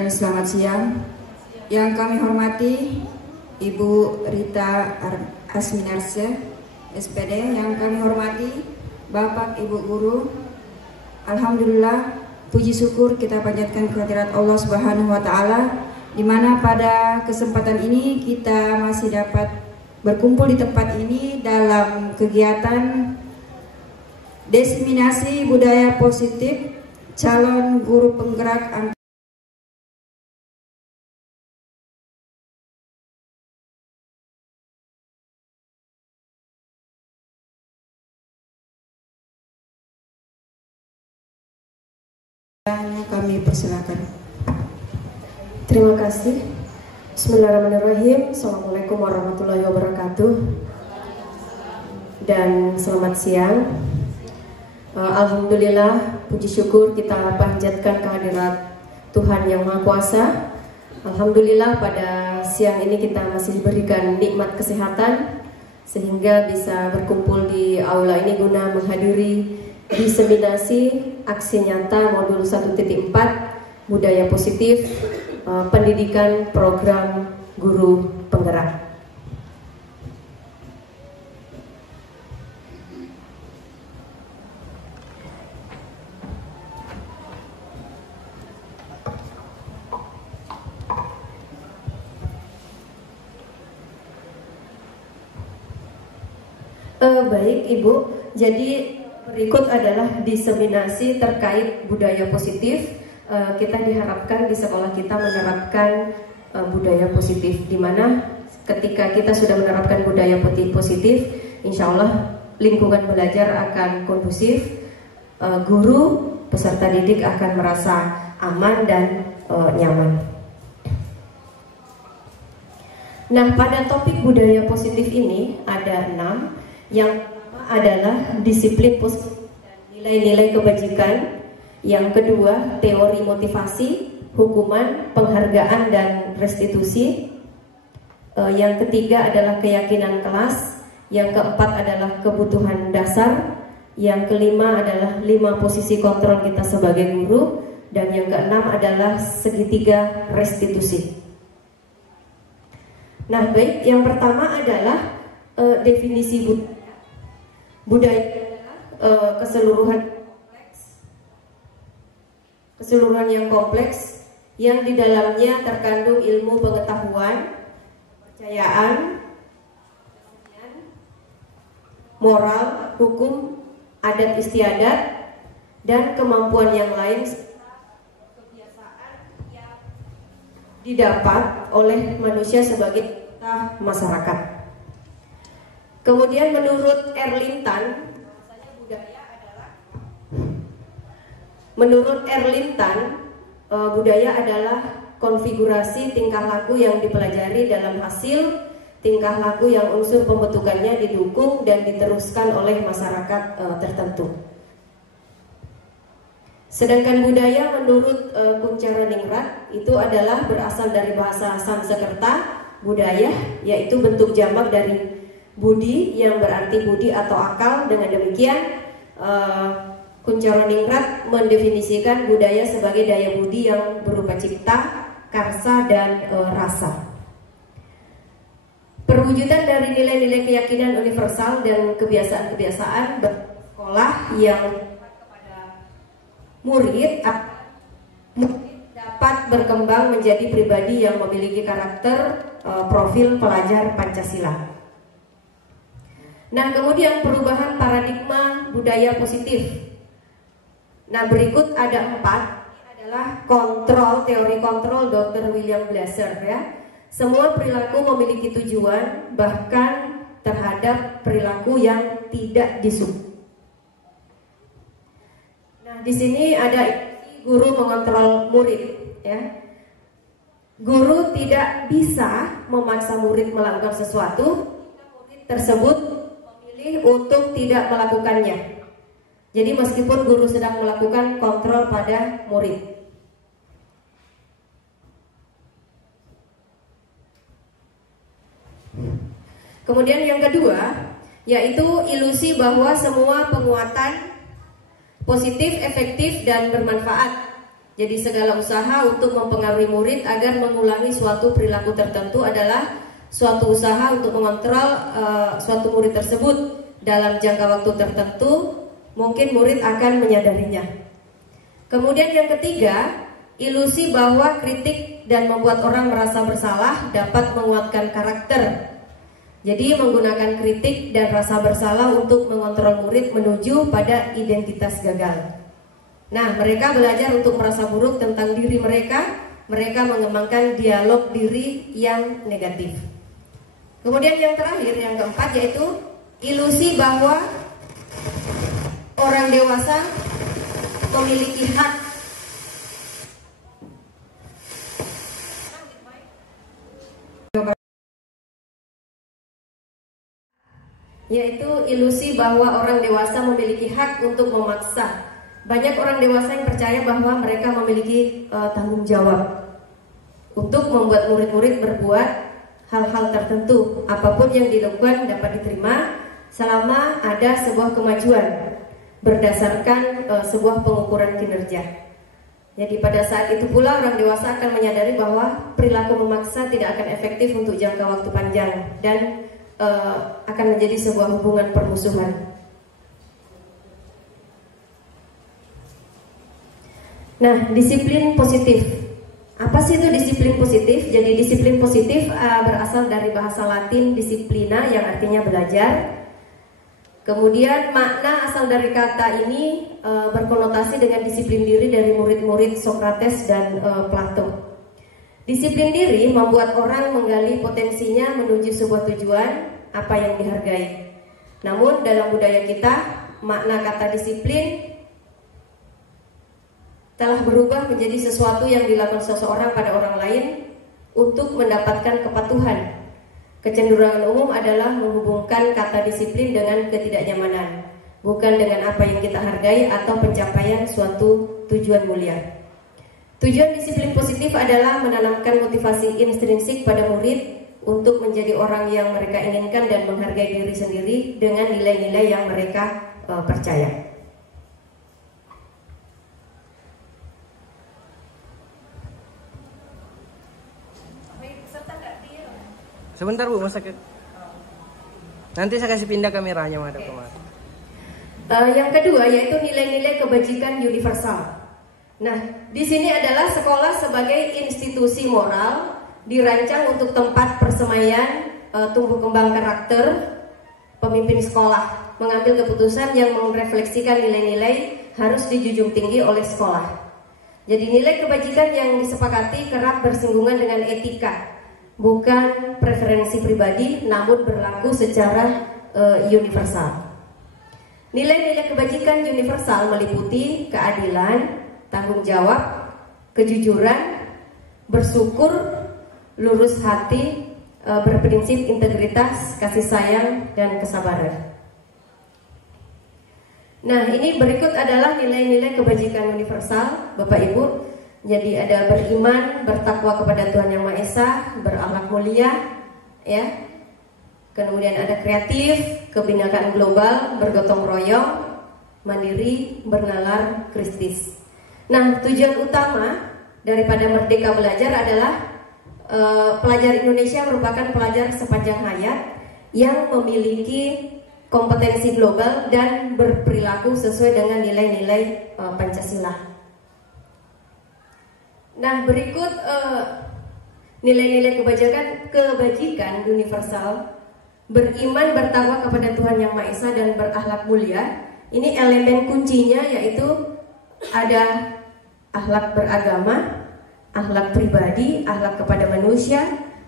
dan selamat siang. Yang kami hormati Ibu Rita Asminarsyah, SPD. Yang kami hormati Bapak Ibu Guru. Alhamdulillah, puji syukur kita panjatkan kehadirat Allah Subhanahu wa Ta'ala, di mana pada kesempatan ini kita masih dapat berkumpul di tempat ini dalam kegiatan diseminasi budaya positif calon guru penggerak kami persilakan. Terima kasih. Bismillahirrahmanirrahim. Assalamualaikum warahmatullahi wabarakatuh. Dan selamat siang. Alhamdulillah, puji syukur kita panjatkan kehadirat Tuhan Yang Maha Kuasa. Alhamdulillah, pada siang ini kita masih diberikan nikmat kesehatan sehingga bisa berkumpul di aula ini guna menghadiri diseminasi aksi nyata modul 1.4 budaya positif pendidikan program guru penggerak. Baik Ibu, jadi berikut adalah diseminasi terkait budaya positif. Kita diharapkan di sekolah kita menerapkan budaya positif, di mana ketika kita sudah menerapkan budaya positif, insya Allah lingkungan belajar akan kondusif, guru, peserta didik akan merasa aman dan nyaman. Nah, pada topik budaya positif ini ada 6. Yang pertama adalah disiplin positif dan nilai-nilai kebajikan. Yang kedua, teori motivasi, hukuman, penghargaan, dan restitusi. Yang ketiga adalah keyakinan kelas. Yang keempat adalah kebutuhan dasar. Yang kelima adalah 5 posisi kontrol kita sebagai guru. Dan yang keenam adalah segitiga restitusi. Nah, baik, yang pertama adalah definisi budaya. Budaya keseluruhan yang kompleks yang di dalamnya terkandung ilmu pengetahuan, kepercayaan, moral, hukum, adat istiadat, dan kemampuan yang lain kebiasaan yang didapat oleh manusia sebagai masyarakat. Kemudian menurut Erlintan, budaya adalah konfigurasi tingkah laku yang dipelajari dalam hasil tingkah laku yang unsur pembentukannya didukung dan diteruskan oleh masyarakat tertentu. Sedangkan budaya menurut Kuncharoningrat itu adalah berasal dari bahasa Sanskerta budaya, yaitu bentuk jamak dari budi yang berarti budi atau akal. Dengan demikian Kuncharoningrat mendefinisikan budaya sebagai daya budi yang berupa cipta, karsa, dan rasa. Perwujudan dari nilai-nilai keyakinan universal dan kebiasaan-kebiasaan bersekolah yang kepada murid dapat berkembang menjadi pribadi yang memiliki karakter profil pelajar Pancasila. Nah, kemudian perubahan paradigma budaya positif. Nah, berikut ada 4. Ini adalah teori kontrol Dr. William Glasser ya. Semua perilaku memiliki tujuan, bahkan terhadap perilaku yang tidak disukai. Nah, di sini ada guru mengontrol murid ya. Guru tidak bisa memaksa murid melakukan sesuatu jika murid tersebut untuk tidak melakukannya. Jadi meskipun guru sedang melakukan kontrol pada murid. Kemudian yang kedua, yaitu ilusi bahwa semua penguatan positif, efektif, dan bermanfaat. Jadi segala usaha untuk mempengaruhi murid agar mengulangi suatu perilaku tertentu adalah suatu usaha untuk mengontrol suatu murid tersebut dalam jangka waktu tertentu, mungkin murid akan menyadarinya. Kemudian yang ketiga, ilusi bahwa kritik dan membuat orang merasa bersalah dapat menguatkan karakter. Jadi menggunakan kritik dan rasa bersalah untuk mengontrol murid menuju pada identitas gagal. Nah, mereka belajar untuk merasa buruk tentang diri mereka mengembangkan dialog diri yang negatif. Kemudian yang terakhir, yang keempat, yaitu ilusi bahwa orang dewasa memiliki hak yaitu ilusi bahwa orang dewasa memiliki hak untuk memaksa. Banyak orang dewasa yang percaya bahwa mereka memiliki tanggung jawab untuk membuat murid-murid berbuat hal-hal tertentu. Apapun yang dilakukan dapat diterima selama ada sebuah kemajuan berdasarkan sebuah pengukuran kinerja. Jadi pada saat itu pula orang dewasa akan menyadari bahwa perilaku memaksa tidak akan efektif untuk jangka waktu panjang dan akan menjadi sebuah hubungan permusuhan. Nah, disiplin positif. Apa sih itu disiplin positif? Jadi disiplin positif berasal dari bahasa Latin disciplina yang artinya belajar. Kemudian makna asal dari kata ini berkonotasi dengan disiplin diri dari murid-murid Socrates dan Plato. Disiplin diri membuat orang menggali potensinya menuju sebuah tujuan apa yang dihargai. Namun dalam budaya kita, makna kata disiplin telah berubah menjadi sesuatu yang dilakukan seseorang pada orang lain untuk mendapatkan kepatuhan. Kecenderungan umum adalah menghubungkan kata disiplin dengan ketidaknyamanan, bukan dengan apa yang kita hargai atau pencapaian suatu tujuan mulia. Tujuan disiplin positif adalah menanamkan motivasi intrinsik pada murid untuk menjadi orang yang mereka inginkan dan menghargai diri sendiri dengan nilai-nilai yang mereka percaya. Sebentar Bu, masa ke... Nanti saya kasih pindah kameranya madam kemarin. Yang kedua yaitu nilai-nilai kebajikan universal. Nah, di sini adalah sekolah sebagai institusi moral dirancang untuk tempat persemaian tumbuh kembang karakter pemimpin sekolah, mengambil keputusan yang merefleksikan nilai-nilai harus dijunjung tinggi oleh sekolah. Jadi nilai kebajikan yang disepakati kerap bersinggungan dengan etika, bukan preferensi pribadi, namun berlaku secara universal. Nilai-nilai kebajikan universal meliputi keadilan, tanggung jawab, kejujuran, bersyukur, lurus hati, berprinsip integritas, kasih sayang, dan kesabaran. Nah, ini berikut adalah nilai-nilai kebajikan universal, Bapak Ibu. Jadi ada beriman, bertakwa kepada Tuhan Yang Maha Esa, berakhlak mulia, ya. Kemudian ada kreatif, kebinekaan global, bergotong royong, mandiri, bernalar, kristis. Nah, tujuan utama daripada Merdeka Belajar adalah pelajar Indonesia merupakan pelajar sepanjang hayat yang memiliki kompetensi global dan berperilaku sesuai dengan nilai-nilai Pancasila. Nah, berikut nilai-nilai kebajikan universal: beriman, bertakwa kepada Tuhan Yang Maha Esa, dan berakhlak mulia. Ini elemen kuncinya, yaitu ada akhlak beragama, akhlak pribadi, akhlak kepada manusia,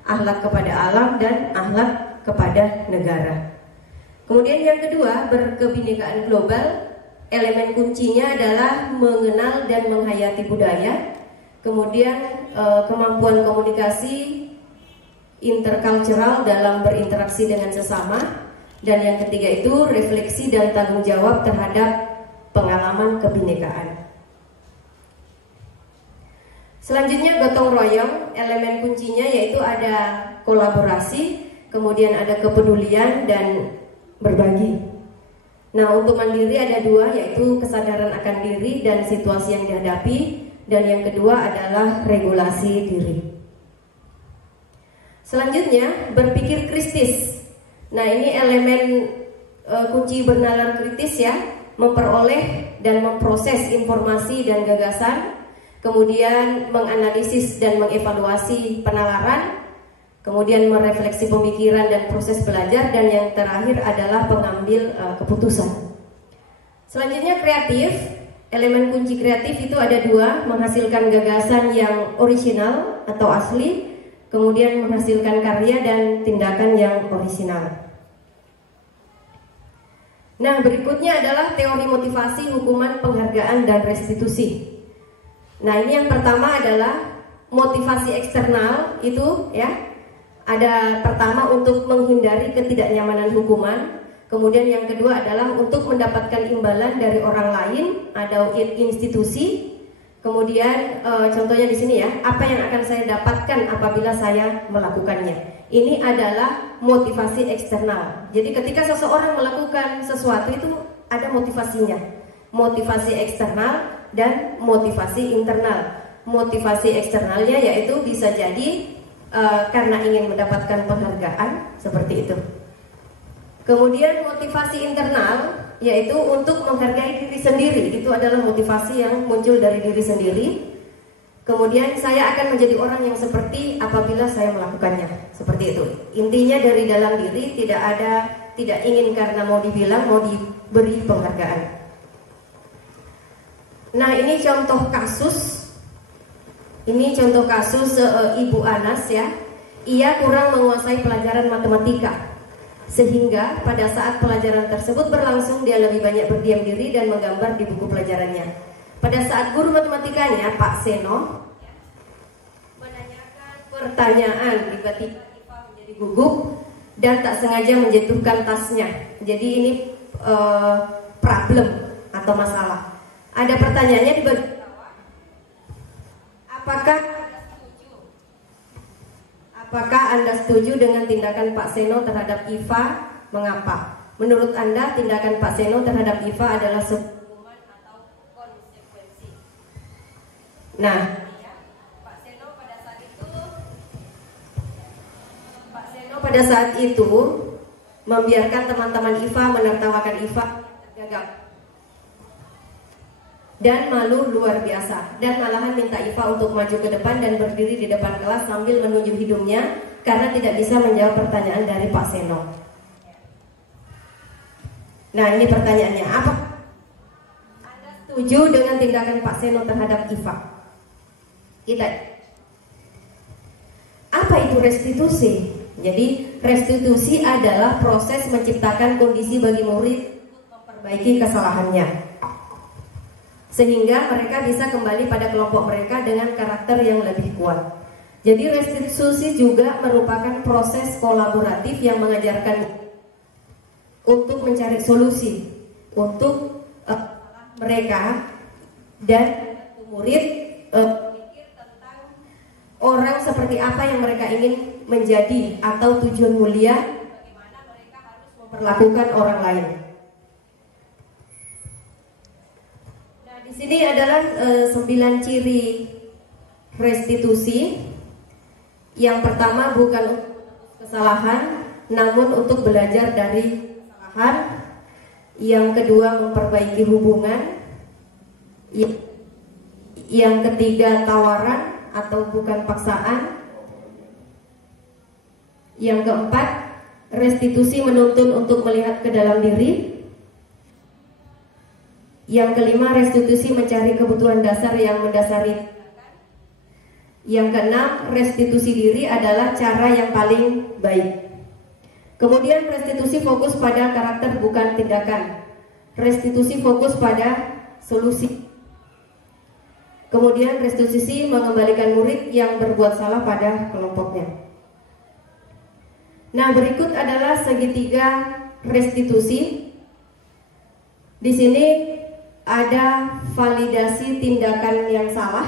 akhlak kepada alam, dan akhlak kepada negara. Kemudian yang kedua, berkebinekaan global. Elemen kuncinya adalah mengenal dan menghayati budaya. Kemudian kemampuan komunikasi interkultural dalam berinteraksi dengan sesama. Dan yang ketiga itu refleksi dan tanggung jawab terhadap pengalaman kebinekaan. Selanjutnya gotong royong, elemen kuncinya yaitu ada kolaborasi, kemudian ada kepedulian dan berbagi. Nah, untuk mandiri ada dua, yaitu kesadaran akan diri dan situasi yang dihadapi, dan yang kedua adalah regulasi diri. Selanjutnya, berpikir kritis. Nah, ini elemen kunci bernalar kritis ya, memperoleh dan memproses informasi dan gagasan, kemudian menganalisis dan mengevaluasi penalaran, kemudian merefleksi pemikiran dan proses belajar, dan yang terakhir adalah pengambil keputusan. Selanjutnya kreatif. Elemen kunci kreatif itu ada dua, menghasilkan gagasan yang orisinal atau asli, kemudian menghasilkan karya dan tindakan yang orisinal. Nah, berikutnya adalah teori motivasi, hukuman, penghargaan, dan restitusi. Nah, ini yang pertama adalah motivasi eksternal itu ya. Ada pertama untuk menghindari ketidaknyamanan hukuman. Kemudian yang kedua adalah untuk mendapatkan imbalan dari orang lain atau institusi. Kemudian contohnya di sini ya, apa yang akan saya dapatkan apabila saya melakukannya. Ini adalah motivasi eksternal. Jadi ketika seseorang melakukan sesuatu itu ada motivasinya. Motivasi eksternal dan motivasi internal. Motivasi eksternalnya yaitu bisa jadi karena ingin mendapatkan penghargaan seperti itu. Kemudian motivasi internal yaitu untuk menghargai diri sendiri. Itu adalah motivasi yang muncul dari diri sendiri. Kemudian saya akan menjadi orang yang seperti apabila saya melakukannya. Seperti itu. Intinya dari dalam diri, tidak ingin karena mau dibilang, mau diberi penghargaan. Nah, ini contoh kasus. Ini contoh kasus Ibu Anas ya. Ia kurang menguasai pelajaran matematika, sehingga pada saat pelajaran tersebut berlangsung dia lebih banyak berdiam diri dan menggambar di buku pelajarannya. Pada saat guru matematikanya Pak Seno menanyakan pertanyaan, tiba-tiba Iva menjadi gugup dan tak sengaja menjatuhkan tasnya. Jadi ini problem atau masalah. Ada pertanyaannya di bagian bawah. Apakah Anda setuju dengan tindakan Pak Seno terhadap Iva? Mengapa? Menurut Anda tindakan Pak Seno terhadap Iva adalah sebuah hukuman atau konsekuensi? Nah, Pak Seno pada saat itu membiarkan teman-teman Iva menertawakan Iva tergagap dan malu luar biasa, dan malahan minta Iva untuk maju ke depan dan berdiri di depan kelas sambil menunjuk hidungnya karena tidak bisa menjawab pertanyaan dari Pak Seno. Nah, ini pertanyaannya, apa Anda setuju dengan tindakan Pak Seno terhadap Iva? Apa itu restitusi? Jadi restitusi adalah proses menciptakan kondisi bagi murid untuk memperbaiki kesalahannya, sehingga mereka bisa kembali pada kelompok mereka dengan karakter yang lebih kuat. Jadi restitusi juga merupakan proses kolaboratif yang mengajarkan untuk mencari solusi untuk mereka dan murid memikir tentang orang seperti apa yang mereka ingin menjadi atau tujuan mulia, bagaimana mereka harus memperlakukan orang lain. Di sini adalah 9 ciri restitusi. Yang pertama, bukan untuk kesalahan, namun untuk belajar dari kesalahan. Yang kedua, memperbaiki hubungan. Yang ketiga, tawaran atau bukan paksaan. Yang keempat, restitusi menuntun untuk melihat ke dalam diri. Yang kelima, restitusi mencari kebutuhan dasar yang mendasari. Yang keenam, restitusi diri adalah cara yang paling baik. Kemudian restitusi fokus pada karakter bukan tindakan. Restitusi fokus pada solusi. Kemudian restitusi mengembalikan murid yang berbuat salah pada kelompoknya. Nah, berikut adalah segitiga restitusi. Di sini ada validasi tindakan yang salah,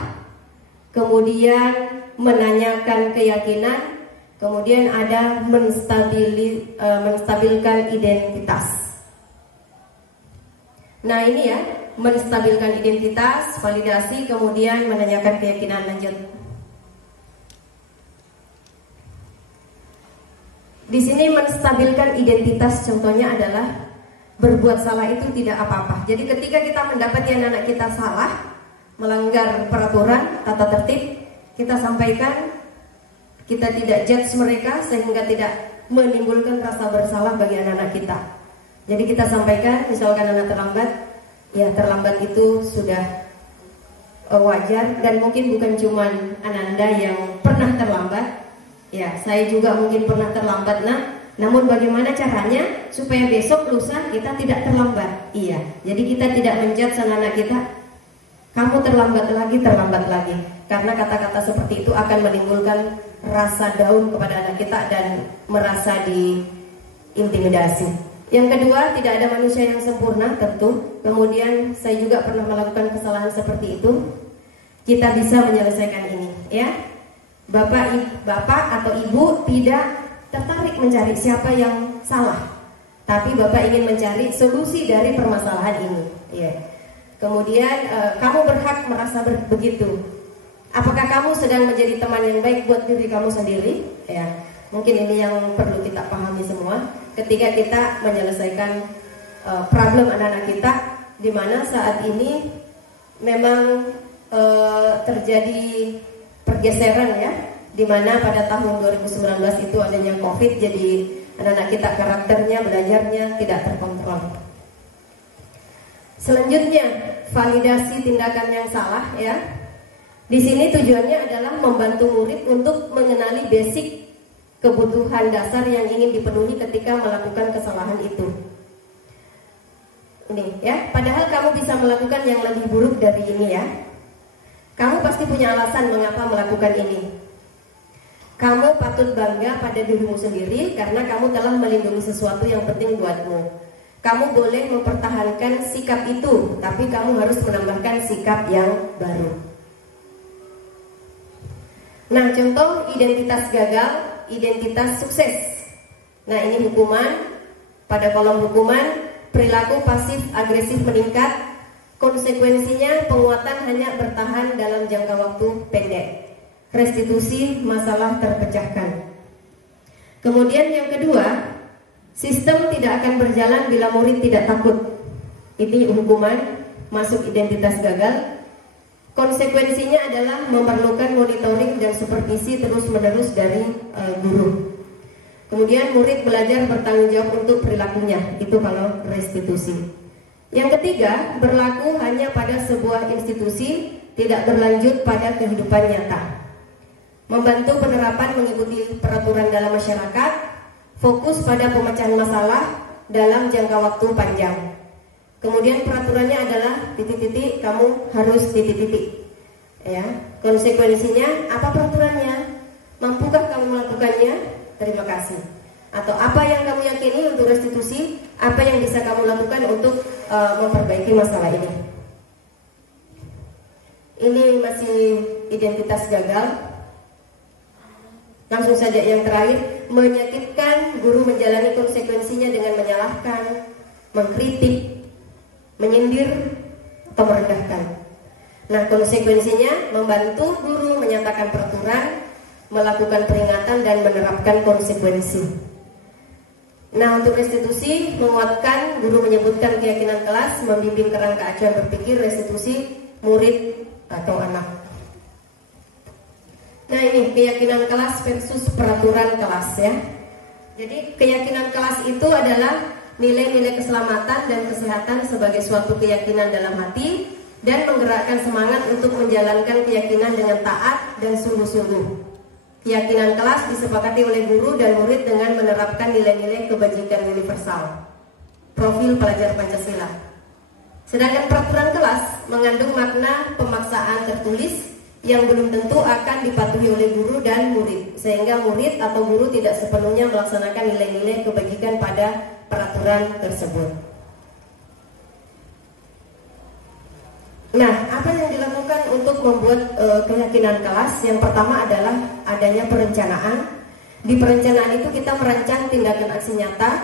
kemudian menanyakan keyakinan, kemudian ada menstabilkan identitas. Nah, ini ya menstabilkan identitas, validasi, kemudian menanyakan keyakinan lanjut. Di sini menstabilkan identitas contohnya adalah berbuat salah itu tidak apa-apa. Jadi ketika kita mendapati anak kita salah, melanggar peraturan, tata tertib, kita sampaikan, kita tidak judge mereka sehingga tidak menimbulkan rasa bersalah bagi anak-anak kita. Jadi kita sampaikan, misalkan anak terlambat, ya terlambat itu sudah wajar, dan mungkin bukan cuma Ananda yang pernah terlambat, ya saya juga mungkin pernah terlambat. Namun bagaimana caranya supaya besok lusa kita tidak terlambat? Iya, jadi kita tidak menjudge anak kita, kamu terlambat lagi, karena kata-kata seperti itu akan menimbulkan rasa down kepada anak kita dan merasa diintimidasi. Yang kedua, tidak ada manusia yang sempurna tentu. Kemudian saya juga pernah melakukan kesalahan seperti itu. Kita bisa menyelesaikan ini, ya. Bapak atau ibu tidak tertarik mencari siapa yang salah, tapi Bapak ingin mencari solusi dari permasalahan ini, ya. Kemudian kamu berhak merasa begitu. Apakah kamu sedang menjadi teman yang baik buat diri kamu sendiri? Ya, mungkin ini yang perlu kita pahami semua ketika kita menyelesaikan problem anak-anak kita, di mana saat ini memang terjadi pergeseran, ya, di mana pada tahun 2019 itu adanya COVID, jadi anak-anak kita karakternya, belajarnya tidak terkontrol. Selanjutnya, validasi tindakan yang salah, ya. Di sini tujuannya adalah membantu murid untuk mengenali basic kebutuhan dasar yang ingin dipenuhi ketika melakukan kesalahan itu. Ini, ya, padahal kamu bisa melakukan yang lebih buruk dari ini, ya. Kamu pasti punya alasan mengapa melakukan ini. Kamu patut bangga pada dirimu sendiri karena kamu telah melindungi sesuatu yang penting buatmu. Kamu boleh mempertahankan sikap itu, tapi kamu harus menambahkan sikap yang baru. Nah, contoh identitas gagal, identitas sukses. Nah, ini hukuman. Pada kolom hukuman, perilaku pasif agresif meningkat. Konsekuensinya penguatan hanya bertahan dalam jangka waktu pendek. Restitusi masalah terpecahkan. Kemudian yang kedua, sistem tidak akan berjalan bila murid tidak takut. Ini hukuman, masuk identitas gagal. Konsekuensinya adalah memerlukan monitoring dan supervisi terus-menerus dari guru. Kemudian murid belajar bertanggung jawab untuk perilakunya. Itu kalau restitusi. Yang ketiga, berlaku hanya pada sebuah institusi, tidak berlanjut pada kehidupan nyata. Membantu penerapan mengikuti peraturan dalam masyarakat, fokus pada pemecahan masalah dalam jangka waktu panjang. Kemudian peraturannya adalah titik-titik, kamu harus titik-titik, ya. Konsekuensinya apa peraturannya? Mampukah kamu melakukannya? Terima kasih. Atau apa yang kamu yakini untuk restitusi? Apa yang bisa kamu lakukan untuk memperbaiki masalah ini? Ini masih identitas gagal. Langsung saja yang terakhir, menyakitkan, guru menjalani konsekuensinya dengan menyalahkan, mengkritik, menyindir, atau merendahkan. Nah, konsekuensinya membantu guru menyatakan peraturan, melakukan peringatan, dan menerapkan konsekuensi. Nah, untuk restitusi, menguatkan, guru menyebutkan keyakinan kelas, membimbing kerangka acuan berpikir, restitusi, murid atau anak. Nah, ini keyakinan kelas versus peraturan kelas, ya. Jadi keyakinan kelas itu adalah nilai-nilai keselamatan dan kesehatan sebagai suatu keyakinan dalam hati dan menggerakkan semangat untuk menjalankan keyakinan dengan taat dan sungguh-sungguh. Keyakinan kelas disepakati oleh guru dan murid dengan menerapkan nilai-nilai kebajikan universal. Profil pelajar Pancasila. Sedangkan peraturan kelas mengandung makna pemaksaan tertulis yang belum tentu akan dipatuhi oleh guru dan murid, sehingga murid atau guru tidak sepenuhnya melaksanakan nilai-nilai kebajikan pada peraturan tersebut. Nah, apa yang dilakukan untuk membuat keyakinan kelas? Yang pertama adalah adanya perencanaan. Di perencanaan itu kita merancang tindakan aksi nyata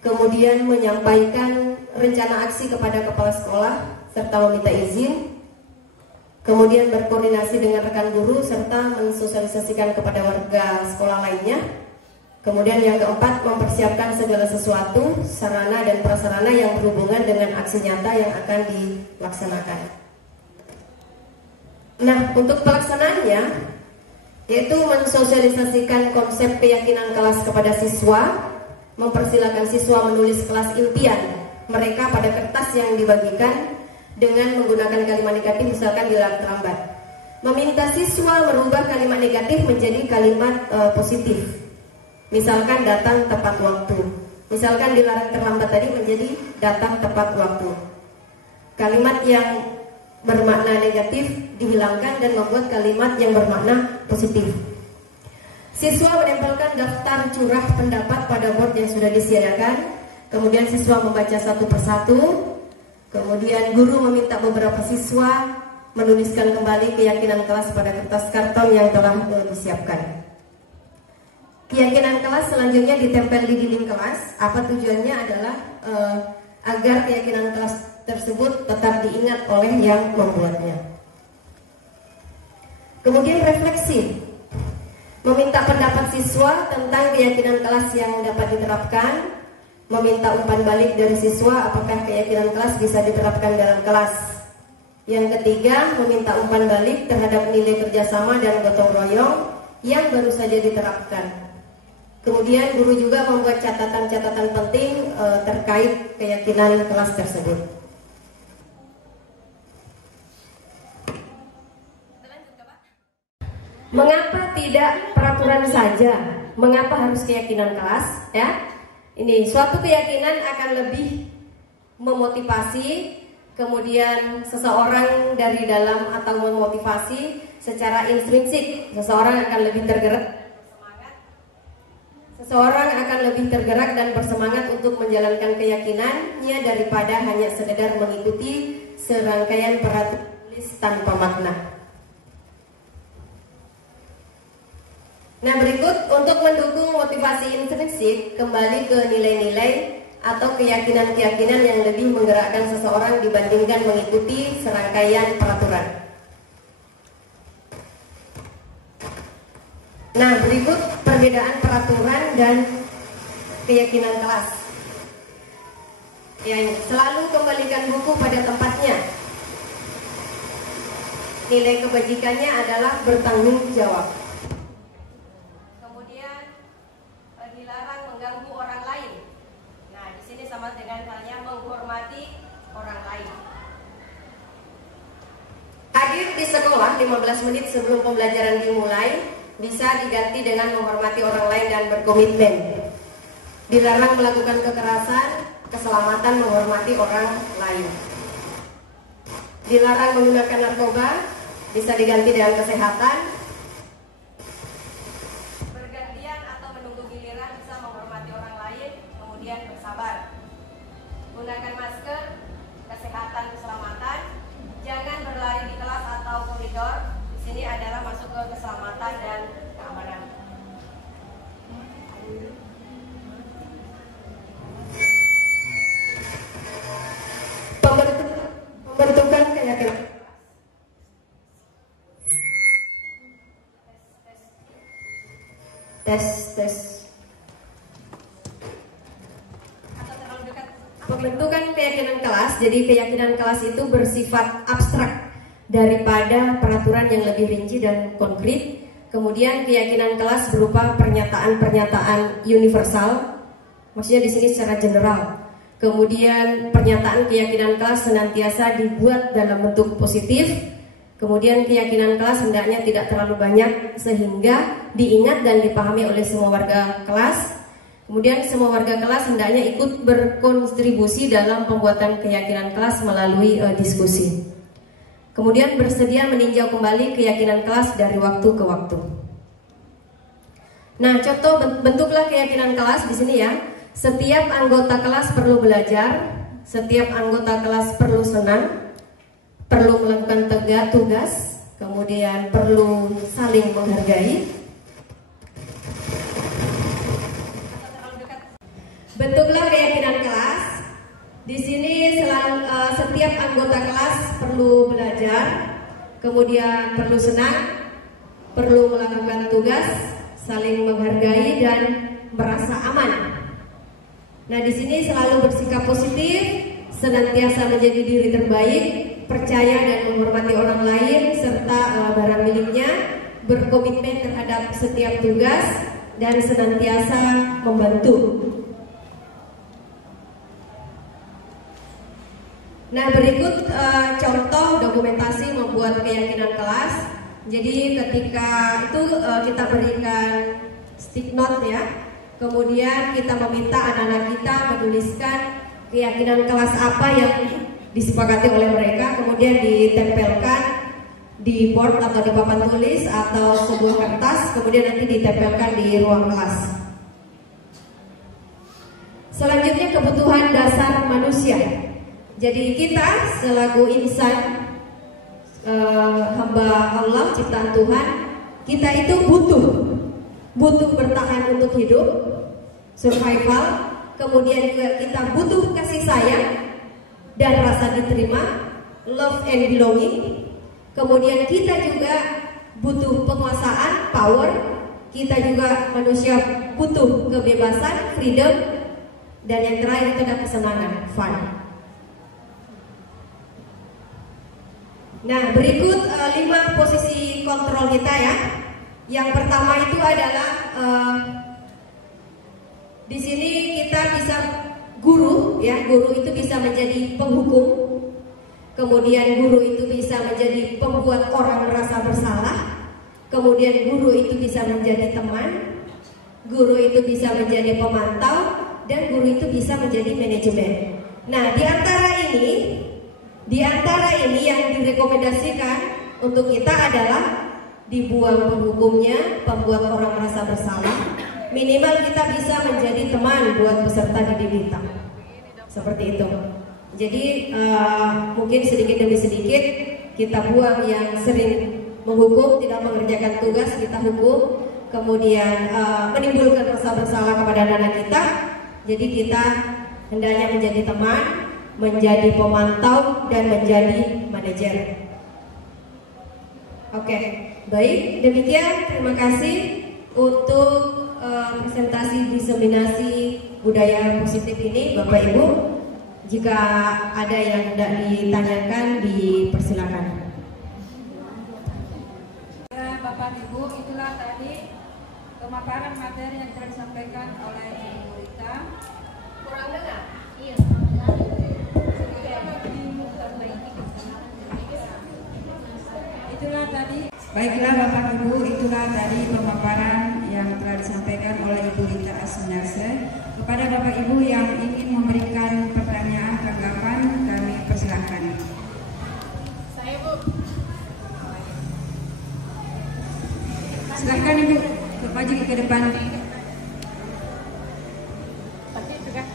kemudian menyampaikan rencana aksi kepada kepala sekolah serta meminta izin, kemudian berkoordinasi dengan rekan guru serta mensosialisasikan kepada warga sekolah lainnya. Kemudian yang keempat, mempersiapkan segala sesuatu, sarana dan prasarana yang berhubungan dengan aksi nyata yang akan dilaksanakan. Nah, untuk pelaksanaannya, yaitu mensosialisasikan konsep keyakinan kelas kepada siswa, mempersilakan siswa menulis kelas impian mereka pada kertas yang dibagikan dengan menggunakan kalimat negatif, misalkan dilarang terlambat. Meminta siswa merubah kalimat negatif menjadi kalimat positif. Misalkan datang tepat waktu. Misalkan dilarang terlambat tadi menjadi datang tepat waktu. Kalimat yang bermakna negatif dihilangkan dan membuat kalimat yang bermakna positif. Siswa menempelkan daftar curah pendapat pada board yang sudah disediakan. Kemudian siswa membaca satu persatu. Kemudian guru meminta beberapa siswa menuliskan kembali keyakinan kelas pada kertas karton yang telah disiapkan. Keyakinan kelas selanjutnya ditempel di dinding kelas. Apa tujuannya adalah agar keyakinan kelas tersebut tetap diingat oleh yang membuatnya. Kemudian refleksi, meminta pendapat siswa tentang keyakinan kelas yang dapat diterapkan, meminta umpan balik dari siswa apakah keyakinan kelas bisa diterapkan dalam kelas. Yang ketiga, meminta umpan balik terhadap nilai kerjasama dan gotong royong yang baru saja diterapkan. Kemudian guru juga membuat catatan-catatan penting terkait keyakinan kelas tersebut. Mengapa tidak peraturan saja? Mengapa harus keyakinan kelas? Ya, ini suatu keyakinan akan lebih memotivasi, kemudian seseorang dari dalam atau memotivasi secara intrinsik. Seseorang akan lebih tergerak. Seseorang akan lebih tergerak dan bersemangat untuk menjalankan keyakinannya daripada hanya sekedar mengikuti serangkaian peraturan tulis tanpa makna. Nah, berikut untuk mendukung motivasi intrinsik, kembali ke nilai-nilai atau keyakinan-keyakinan yang lebih menggerakkan seseorang dibandingkan mengikuti serangkaian peraturan. Nah, berikut perbedaan peraturan dan keyakinan kelas. Ya, ini. Selalu kembalikan buku pada tempatnya. Nilai kebajikannya adalah bertanggung jawab. Kemudian dilarang mengganggu orang lain. Nah, di sini sama dengan halnya menghormati orang lain. Hadir di sekolah 15 menit sebelum pembelajaran dimulai bisa diganti dengan menghormati orang lain dan berkomitmen. Dilarang melakukan kekerasan, keselamatan, menghormati orang lain. Dilarang menggunakan narkoba, bisa diganti dengan kesehatan. Bergantian atau menunggu giliran bisa menghormati orang lain, kemudian bersabar. Gunakan masker, kesehatan, keselamatan. Jangan berlari di kelas atau koridor. Ini adalah masuk ke keselamatan dan keamanan. Pembentukan keyakinan. Tes. Pembentukan keyakinan kelas. Jadi keyakinan kelas itu bersifat abstrak daripada peraturan yang lebih rinci dan konkret. Kemudian keyakinan kelas berupa pernyataan-pernyataan universal, maksudnya di sini secara general. Kemudian pernyataan keyakinan kelas senantiasa dibuat dalam bentuk positif. Kemudian keyakinan kelas hendaknya tidak terlalu banyak sehingga diingat dan dipahami oleh semua warga kelas. Kemudian semua warga kelas hendaknya ikut berkontribusi dalam pembuatan keyakinan kelas melalui diskusi. Kemudian bersedia meninjau kembali keyakinan kelas dari waktu ke waktu. Nah, contoh bentuklah keyakinan kelas di sini ya. Setiap anggota kelas perlu belajar, setiap anggota kelas perlu senang, perlu melakukan tugas, kemudian perlu saling menghargai. Bentuklah keyakinan kelas. Di sini setiap anggota kelas perlu belajar, kemudian perlu senang, perlu melakukan tugas, saling menghargai dan merasa aman. Nah, di sini selalu bersikap positif, senantiasa menjadi diri terbaik, percaya dan menghormati orang lain serta barang miliknya, berkomitmen terhadap setiap tugas dan senantiasa membantu. Nah, berikut contoh dokumentasi membuat keyakinan kelas. Jadi ketika itu kita berikan stick note ya. Kemudian kita meminta anak-anak kita menuliskan keyakinan kelas apa yang disepakati oleh mereka, kemudian ditempelkan di board atau di papan tulis atau sebuah kertas, kemudian nanti ditempelkan di ruang kelas. Selanjutnya kebutuhan dasar manusia. Jadi kita selaku insan hamba Allah, ciptaan Tuhan, kita itu butuh bertahan untuk hidup, survival. Kemudian juga kita butuh kasih sayang dan rasa diterima, love and belonging. Kemudian kita juga butuh penguasaan, power. Kita juga manusia butuh kebebasan, freedom. Dan yang terakhir itu ada kesenangan, fun. Nah, berikut 5 posisi kontrol kita ya. Yang pertama itu adalah di sini kita bisa guru ya. Guru itu bisa menjadi penghukum. Kemudian guru itu bisa menjadi pembuat orang merasa bersalah. Kemudian guru itu bisa menjadi teman. Guru itu bisa menjadi pemantau dan guru itu bisa menjadi manajemen. Nah, di antara ini yang direkomendasikan untuk kita adalah dibuang penghukumnya, pembuat orang merasa bersalah. Minimal kita bisa menjadi teman buat peserta didik kita. Seperti itu. Jadi mungkin sedikit demi sedikit kita buang yang sering menghukum, tidak mengerjakan tugas, kita hukum. Kemudian menimbulkan rasa bersalah kepada anak-anak kita. Jadi kita hendaknya menjadi teman, menjadi pemantau, dan menjadi manajer. Oke, baik, demikian. Terima kasih untuk presentasi diseminasi budaya positif ini, Bapak Ibu. Jika ada yang tidak ditanyakan, dipersilakan. Bapak Ibu, itulah tadi pemaparan materi yang telah disampaikan oleh Ibu Rita. Kurang dengar? Iya. Itulah tadi, baiklah Bapak Ibu, itulah tadi pemaparan yang telah disampaikan oleh Ibu Rita Asminarse. Kepada Bapak Ibu yang ingin memberikan pertanyaan, tanggapan, kami persilahkan. Saya Bu. Silahkan Ibu, maju ke depan. Pakai itu kan?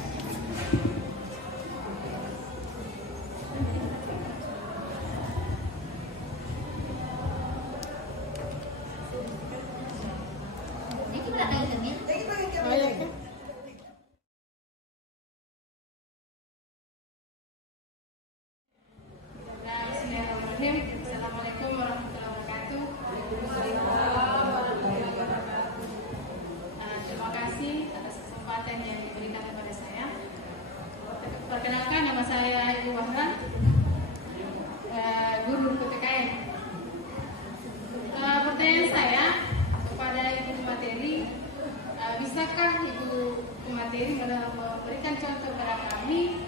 Assalamualaikum warahmatullahi wabarakatuh. Terima kasih atas kesempatan yang diberikan kepada saya. Perkenalkan, nama saya Ibu Wahra, guru PPKN. Pertanyaan saya kepada Ibu Materi, bisakah Ibu Materi memberikan contoh kepada kami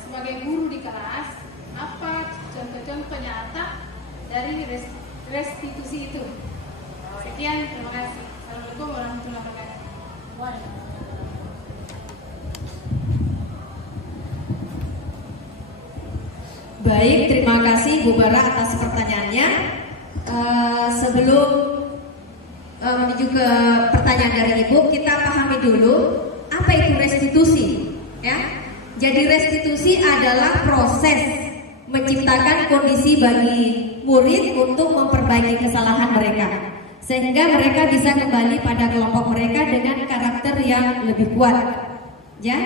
sebagai guru di kelas, apa contoh-contoh nyata dari restitusi itu? Sekian, terima kasih. Assalamualaikum warahmatullahi wabarakatuh. Baik, terima kasih Bu Bara atas pertanyaannya. Sebelum menuju ke pertanyaan dari Ibu, kita pahami dulu apa itu restitusi, ya. Jadi restitusi adalah proses menciptakan kondisi bagi murid untuk memperbaiki kesalahan mereka, sehingga mereka bisa kembali pada kelompok mereka dengan karakter yang lebih kuat. Ya.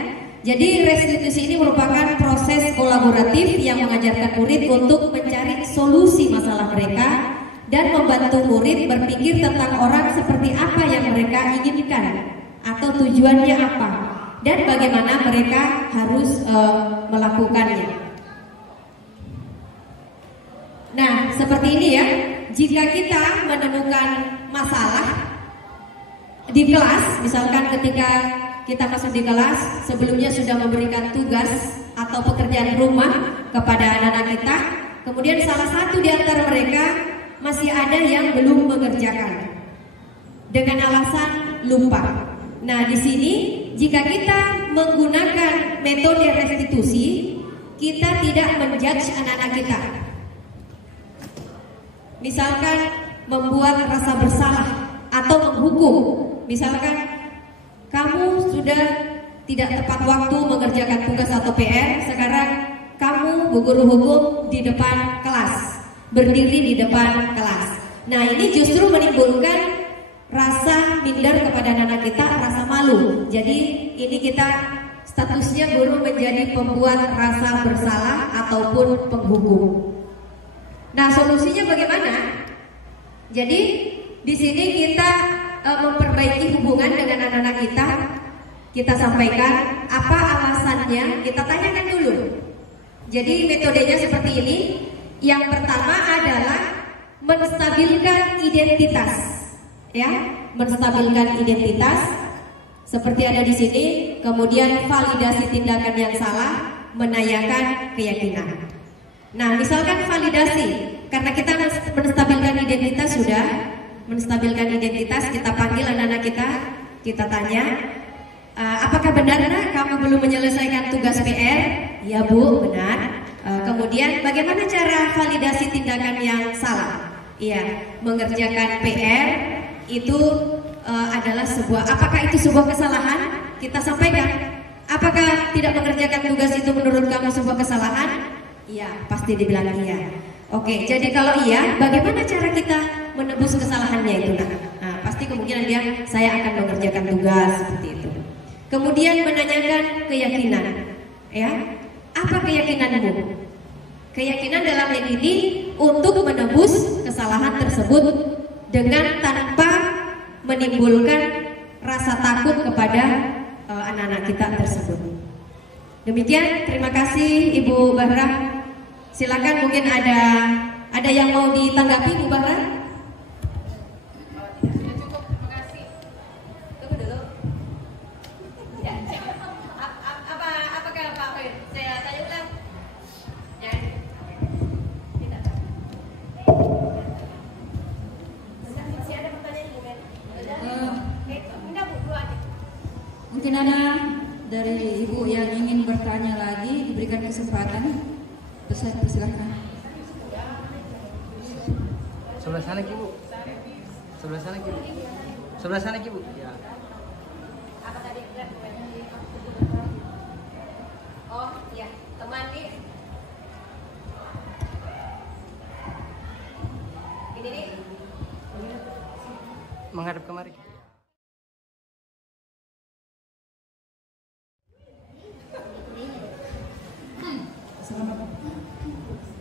Jadi restitusi ini merupakan proses kolaboratif yang mengajarkan murid untuk mencari solusi masalah mereka dan membantu murid berpikir tentang orang seperti apa yang mereka inginkan atau tujuannya apa dan bagaimana mereka harus melakukannya. Nah, seperti ini ya. Jika kita menemukan masalah di kelas, misalkan ketika kita masuk di kelas, sebelumnya sudah memberikan tugas atau pekerjaan rumah kepada anak-anak kita, kemudian salah satu di antara mereka masih ada yang belum mengerjakan dengan alasan lupa. Nah, di sini jika kita menggunakan metode restitusi, kita tidak menjudge anak-anak kita. Misalkan membuat rasa bersalah atau menghukum. Misalkan kamu sudah tidak tepat waktu mengerjakan tugas atau PR, sekarang kamu guru hukum di depan kelas, berdiri di depan kelas. Nah, ini justru menimbulkan rasa minder kepada anak kita, rasa malu. Jadi ini kita statusnya guru menjadi pembuat rasa bersalah ataupun penghukum. Nah, solusinya bagaimana? Jadi di sini kita memperbaiki hubungan dengan anak-anak kita. Kita sampaikan apa alasannya, kita tanyakan dulu. Jadi metodenya seperti ini. Yang pertama adalah menstabilkan identitas, ya, menstabilkan identitas seperti ada di sini. Kemudian validasi tindakan yang salah, menanyakan keyakinan. Nah, misalkan validasi, karena kita menstabilkan identitas sudah. Menstabilkan identitas, kita panggil anak-anak kita tanya, apakah benar nak kamu belum menyelesaikan tugas PR? Ya Bu, benar. Kemudian bagaimana cara validasi tindakan yang salah? Iya, mengerjakan PR itu adalah apakah itu sebuah kesalahan? Kita sampaikan. Apakah tidak mengerjakan tugas itu menurut kamu sebuah kesalahan? Iya, pasti dibilang iya. Oke, jadi kalau iya, bagaimana cara kita menebus kesalahannya itu? Nah, pasti kemungkinan dia, saya akan mengerjakan tugas seperti itu. Kemudian menanyakan keyakinan, ya, apa keyakinanmu? Keyakinan dalam hal ini untuk menebus kesalahan tersebut dengan tanpa menimbulkan rasa takut kepada anak-anak kita tersebut. Demikian, terima kasih Ibu Bahra. Silakan, mungkin ada yang mau ditanggapi Bu Bahra? Sudah cukup, terima kasih. Tunggu dulu. Ya. Apakah Pak Khoir? Saya tanya ulang. Ya. Tidak. Masih ada pertanyaan Bu Ben? Enggak Bu, dua aja. Mungkin ada dari Ibu yang ingin bertanya lagi, diberikan kesempatan. Silakan. Sebelah sana Ki Bu. Sebelah sana Ki Bu. Sebelah sana Ki Bu. Ya. Apa tadi? Oh, iya, teman nih. Ini nih. Menghadap kemari.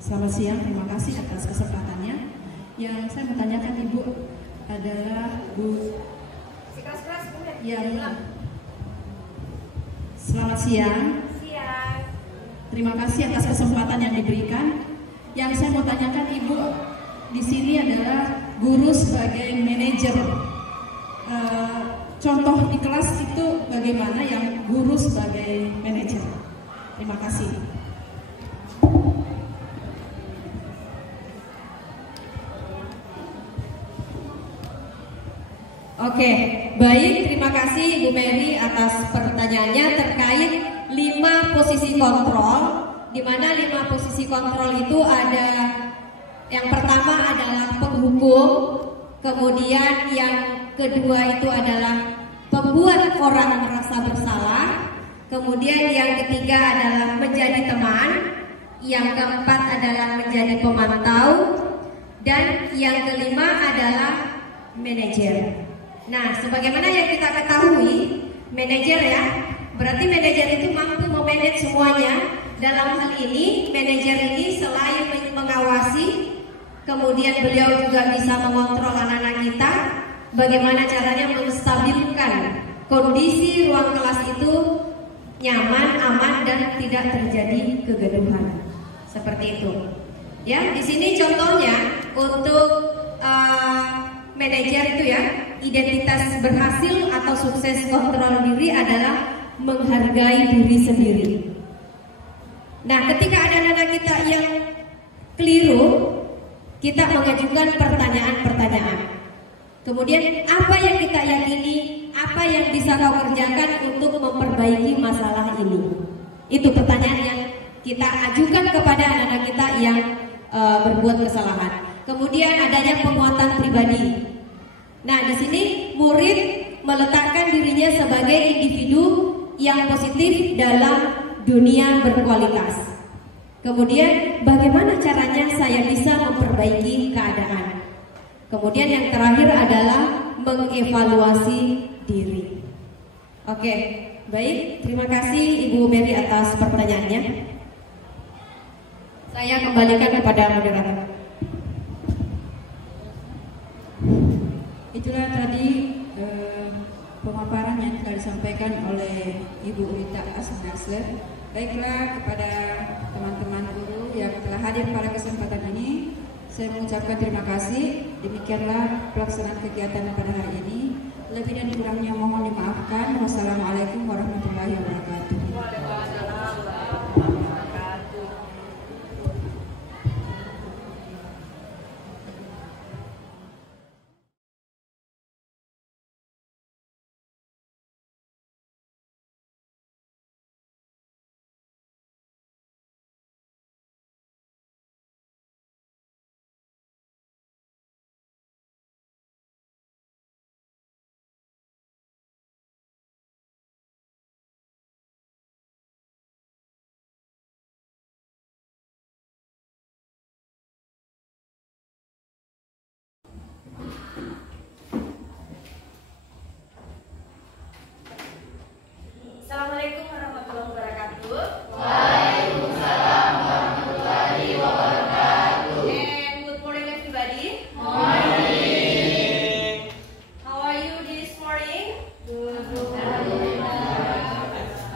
Selamat siang, terima kasih atas kesempatannya. Yang saya mau tanyakan Ibu adalah Bu. Selamat siang. Terima kasih atas kesempatan yang diberikan. Yang saya mau tanyakan Ibu di sini adalah guru sebagai manajer. Contoh di kelas itu bagaimana yang guru sebagai manajer? Terima kasih. Oke, baik, terima kasih Bu Mary atas pertanyaannya terkait 5 posisi kontrol, di mana 5 posisi kontrol itu ada, yang pertama adalah penghukum, kemudian yang kedua itu adalah pembuat orang merasa bersalah, kemudian yang ketiga adalah menjadi teman, yang keempat adalah menjadi pemantau, dan yang kelima adalah manajer. Nah, sebagaimana yang kita ketahui, manajer ya, berarti manajer memanage semuanya. Dalam hal ini, manajer ini selain mengawasi, kemudian beliau juga bisa mengontrol anak-anak kita, bagaimana caranya menstabilkan kondisi ruang kelas itu nyaman, aman, dan tidak terjadi kegaduhan. Seperti itu. Ya, di sini contohnya untuk manajer itu ya, identitas berhasil atau sukses kontrol diri adalah menghargai diri sendiri. Nah, ketika ada anak kita yang keliru, kita mengajukan pertanyaan-pertanyaan. Kemudian apa yang kita yakini, apa yang bisa kau kerjakan untuk memperbaiki masalah ini? Itu pertanyaan yang kita ajukan kepada anak-anak kita yang berbuat kesalahan. Kemudian adanya penguatan pribadi. Nah, di sini murid meletakkan dirinya sebagai individu yang positif dalam dunia berkualitas. Kemudian bagaimana caranya saya bisa memperbaiki keadaan. Kemudian yang terakhir adalah mengevaluasi diri. Oke, baik, terima kasih Ibu Mary atas pertanyaannya. Saya kembalikan kepada moderator. Itulah tadi pemaparan yang telah disampaikan oleh Ibu Rita Asnarsle. Baiklah, kepada teman-teman guru yang telah hadir pada kesempatan ini, saya mengucapkan terima kasih. Demikianlah pelaksanaan kegiatan pada hari ini. Lebih dan kurangnya mohon dimaafkan. Wassalamualaikum warahmatullahi wabarakatuh. Assalamualaikum warahmatullahi wabarakatuh. Waalaikumsalam warahmatullahi wabarakatuh. And good morning everybody. Morning. How are you this morning? Good.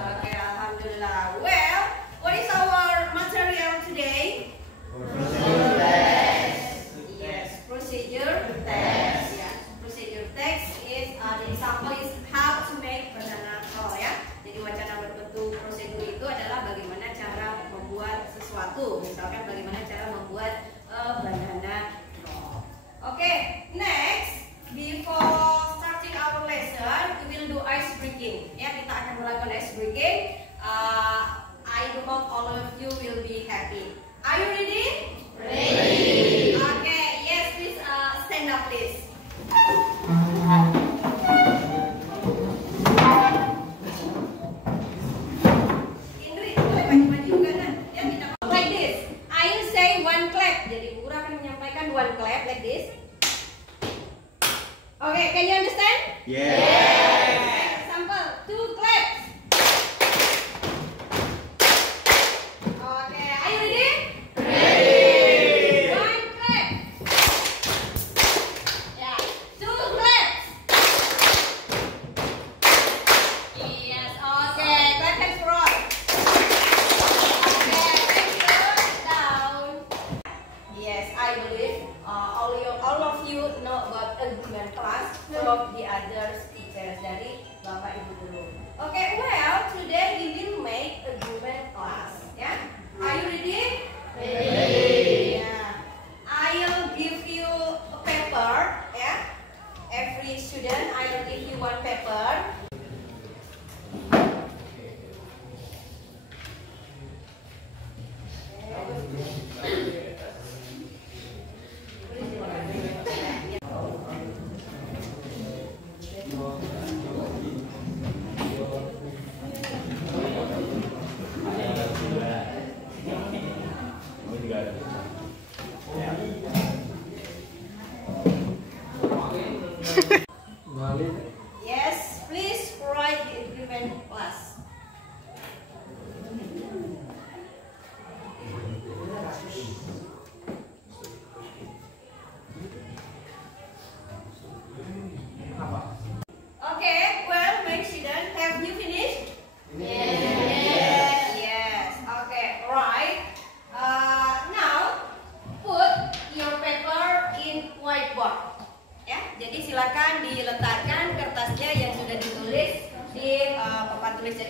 Okay, alhamdulillah. Well, what is our material today? Procedure text. Yes, procedure text. Yeah, procedure text is the example is how to make banana roll ya. Jadi wacana berbentuk prosedur itu adalah bagaimana cara membuat sesuatu. Misalkan bagaimana cara membuat banana roll. Okay, next before starting our lesson, we will do ice breaking. Ya, kita akan melakukan ice breaking. I hope all of you will be happy. Are you ready? Ready. Okay, yes, please stand up, please. Indri, boleh maju juga nah. Ya, tidak like this. I will say one clap. Jadi Bu Guru akan menyampaikan one clap like this. Okay, can you understand? Yes. Example, two claps. Okay, are you ready? Ready.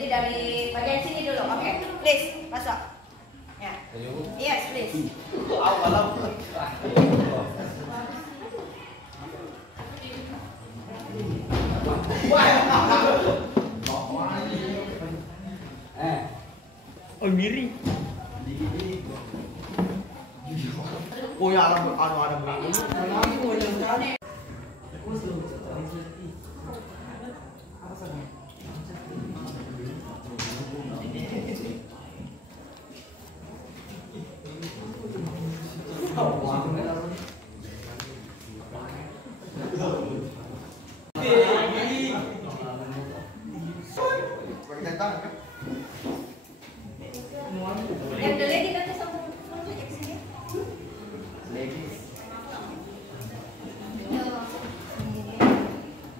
dari bagian sini dulu. Oke, please masuk. Ya. Yes, please. Oh miring. Oh ya ada begini. Yang the lady nanti sambung aja ke sini.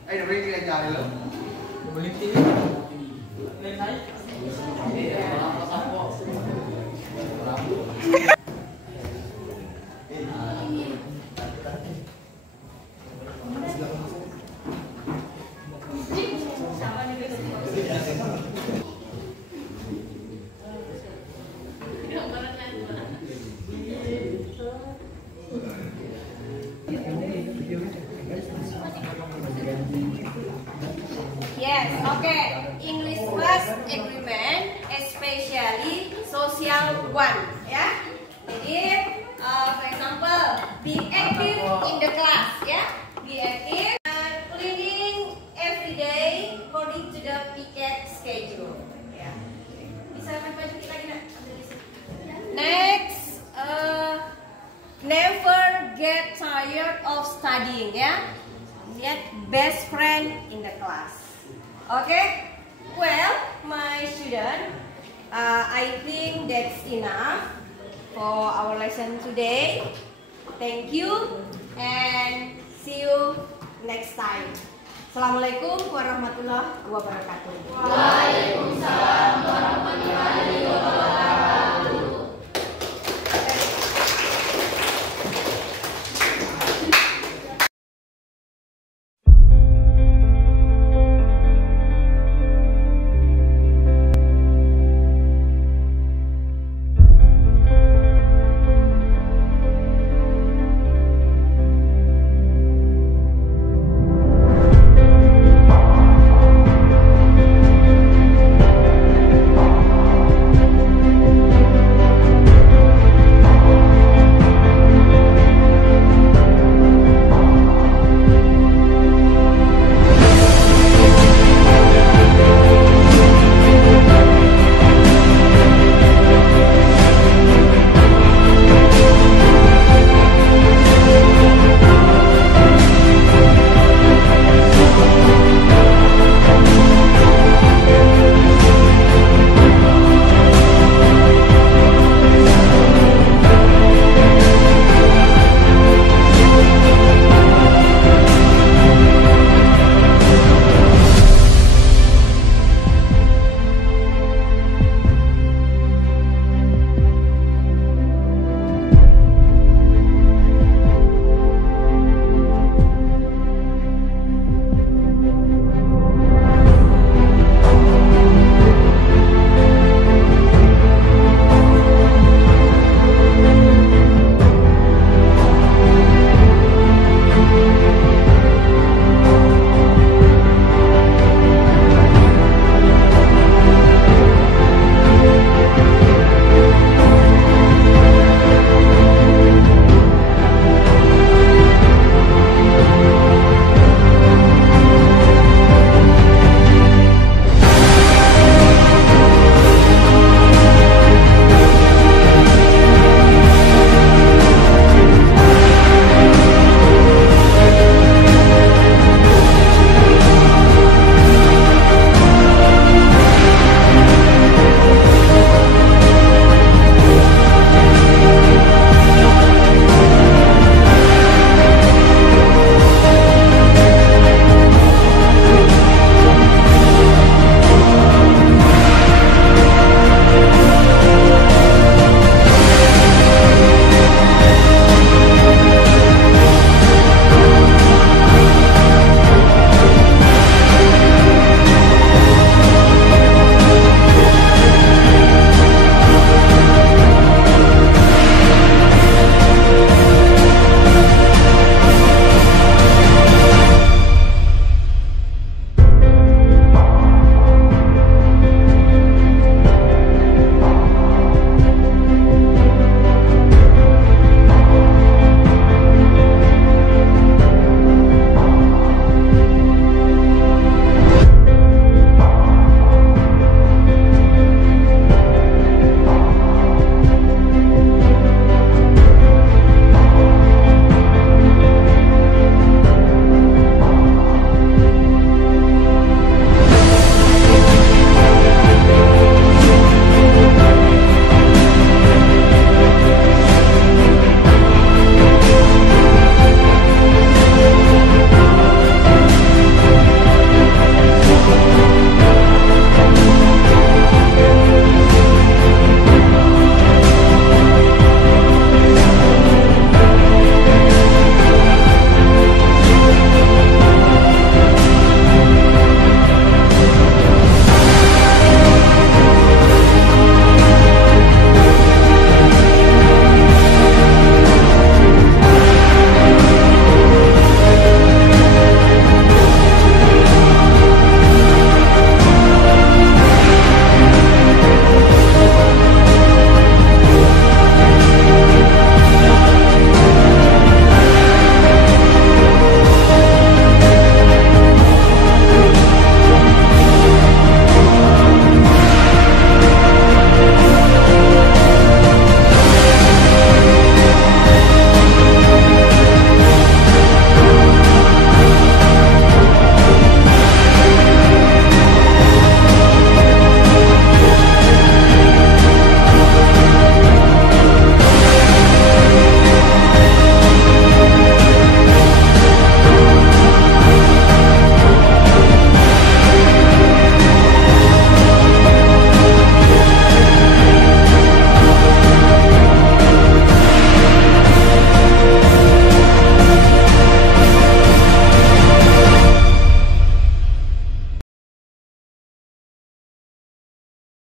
Ayo beri kita cari lo. Beli TV. Yes, okay. English class agreement, especially social one. Ya. Jadi, for example, be active in the class. Ya, be active. Cleaning every day according to the picket schedule. Ya. Bisa ambil baju lagi nak? Next, never get tired of studying. Ya. Lihat best friend in the class. Okay, well, my student, I think that's enough for our lesson today. Thank you and see you next time. Assalamualaikum warahmatullahi wabarakatuh. Waalaikumsalam.